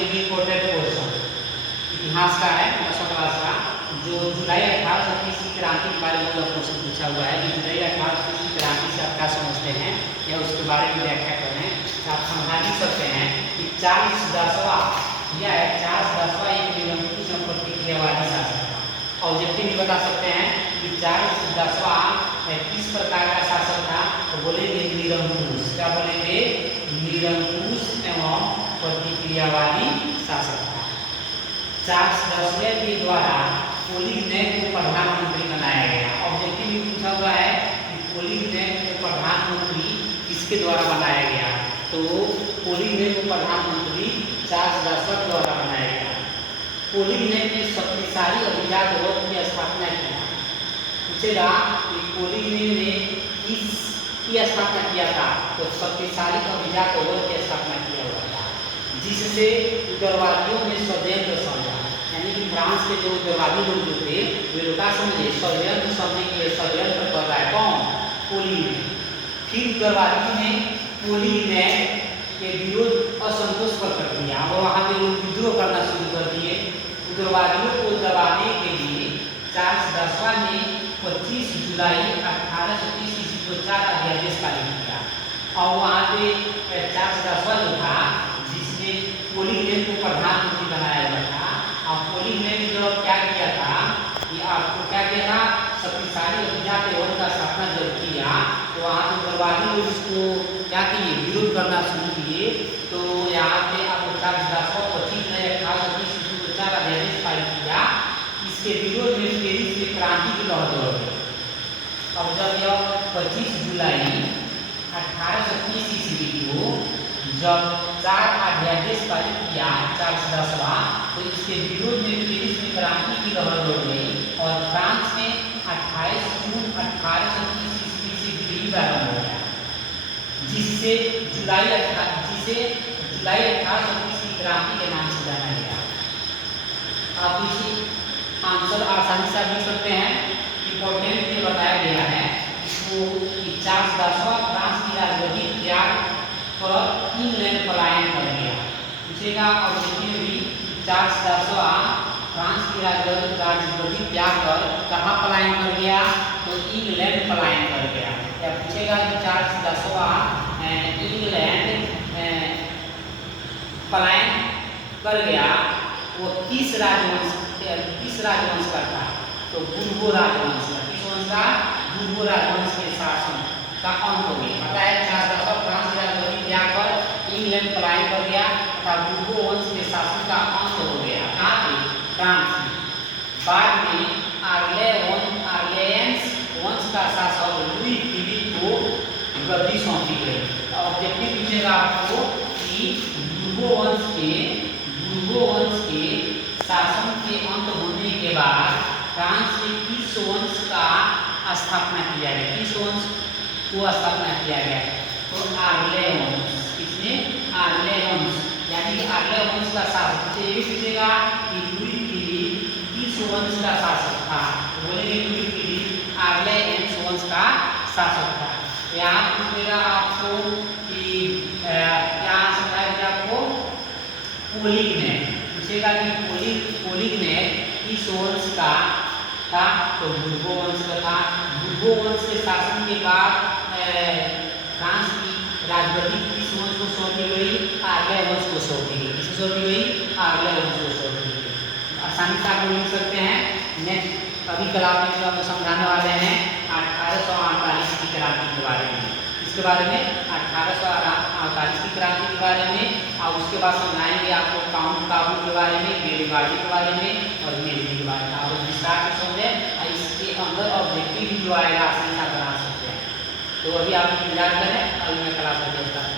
समझिए कि important question इतिहास का है 10वीं क्लास का, जो जुलाई 1830 की क्रांति के बारे में क्वेश्चन पूछा हुआ है कि जुलाई 1830 की क्रांति से आप क्या समझते हैं या उसके बारे में व्याख्या करें। तो आप समझा भी सकते हैं कि चार्ल्स दसवां यह है, चार्ल्स दसवां एक निरंकुश प्रतिक्रियावादी शासक था। ऑब्जेक्टिव भी बता सकते हैं कि चार्ल्स दसवां किस प्रकार का शासक था, तो बोलेंगे निरंकुश। क्या बोलेंगे? निरंकुश एवं प्रतिक्रियावादी शासक था। चार्ल्स दसवें के द्वारा पोलिगनेक को प्रधानमंत्री बनाया गया। ऑब्जेक्टिव भी पूछा हुआ है कि पोलिगनेक को प्रधानमंत्री किसके द्वारा बनाया गया, तो पोलिगनेक को प्रधानमंत्री चार्ल्स दसवां द्वारा बनाया गया। पोलिगनेक ने शक्तिशाली अभिजात वर्ग की स्थापना किया। पूछेगा कि पोलिगनेक ने किसकी स्थापना किया था, तो शक्तिशाली अभिजात वर्ग की स्थापना किया हुआ था, जिससे उग्रवादियों ने षड्यंत्र समझा। यानी कि फ्रांस के जो उग्रवादी लोग जो थे वे लोग क्या समझे, षड्यंत्र समझने के लिए षड्यंत्र कर रहा है कौन? पोलिगनेक। फिर उग्रवादियों ने पोलिगनेक के विरोध असंतोष प्रकट किया और वहाँ पे लोग विद्रोह करना शुरू कर दिए। उग्रवादियों को दबाने के लिए चार्ल्स दसवां ने 25 जुलाई 1830 ईस्वी को 4 अध्यादेश पारित किया। और वहाँ पे चार्ल्स दसवां जो था जिसने पोलिगनेक को प्रधानमंत्री बनाया हुआ था, और पोलिगनेक ने जब क्या किया था कि आपको क्या किया था, शक्तिशाली अभिजात वर्ग का स्थापना जब किया तो वहाँ पे उग्रवादी लोग इसको क्या किए, विरोध करना शुरू किए। तो यहाँ पे आपको चार्ल्स दसवां 25 जुलाई 1830 ईस्वी को 4 अध्यादेश पारित किया। इसके विरोध में पेरिस में क्रांति की लहर दौड़ गई। अब जब यह 25 जुलाई 1830 ईस्वी को जब 4 अध्यादेश पारित किया चार्ल्स दसवां, तो इसके विरोध में पेरिस में क्रांति की लहर दौड़ गई और फ्रांस में 28 जून 1830 ईस्वी से गृह प्रारंभ हो गया, जिससे जुलाई 1830 की क्रांति के नाम से जाना गया। आप इसी आंसर आसानी से आप लिख सकते हैं। इम्पोर्टेंट में बताया गया है तो चार्ल्स दसवां फ्रांस की राजगद्दी त्याग पर इंग्लैंड पलायन कर गया। पूछेगा ऑब्जेक्टिव भी, चार्ल्स दसवां फ्रांस की राजगद्दी त्याग कर कहाँ पलायन कर गया, तो इंग्लैंड पलायन कर गया। या पूछेगा कि चार्ल्स दसवां इंग्लैंड पलायन कर गया, वो किस राजवंश का था, तो बुर्बो राजवंश का। किस वंश का? बुर्बो राजवंश के शासन का अंत हो गया। पता है चार्ल्स दसवां फ्रांस की राजगद्दी त्याग कर इंग्लैंड पलायन कर गया तथा बुर्बो वंश के शासन का अंत हो गया। कहाँ पे? फ्रांस में। बाद में आर्लेयंस वंश का शासक लुई फिलिप को गद्दी सौंपी गई। ऑब्जेक्टिव पूछेगा आपको कि बुर्बो वंश के शासन के अंत होने के बाद फ्रांस में किस वंश का स्थापना किया गया? किस वंश को स्थापना किया गया? तो आर्ले वंश। किसने? आर्ले वंश। यानी कि आर्ले वंश का शासक। ये भी पूछेगा कि लुई फिलिप किस वंश का शासक था, बोलेंगे लुई फिलिप आर्लेयंस वंश का शासक था। यहाँ पूछेगा आपको कि यहाँ समझाया गया आपको पोलिगनेक। पूछेगा कि पोलिगनेक किस वंश का था, तो बुर्बो वंश का था। बुर्बो वंश के शासन के बाद फ्रांस की राजगद्दी किस वंश को सौंपी गई? आर्ले वंश को सौंपी गई। किसे सौंपी गई? आर्ले वंश को सौंपी गई। आसानी से आप लिख सकते हैं। नेक्स्ट अभी क्लास में जो आपको समझाने वाले हैं 1848 की क्रांति के बारे में। इसके बारे में 1848 की क्रांति के बारे में, और उसके बाद समझाएंगे आपको काउंट काबू के बारे में, गेरिबाल्डी के बारे में और मेजनी के बारे में। आप विस्तार से समझे, इसके अंदर ऑब्जेक्टिव जो आएगा आसानी से बना सकते हैं। तो अभी आप इंतजार करें, अभी मैं क्लास स्टार्ट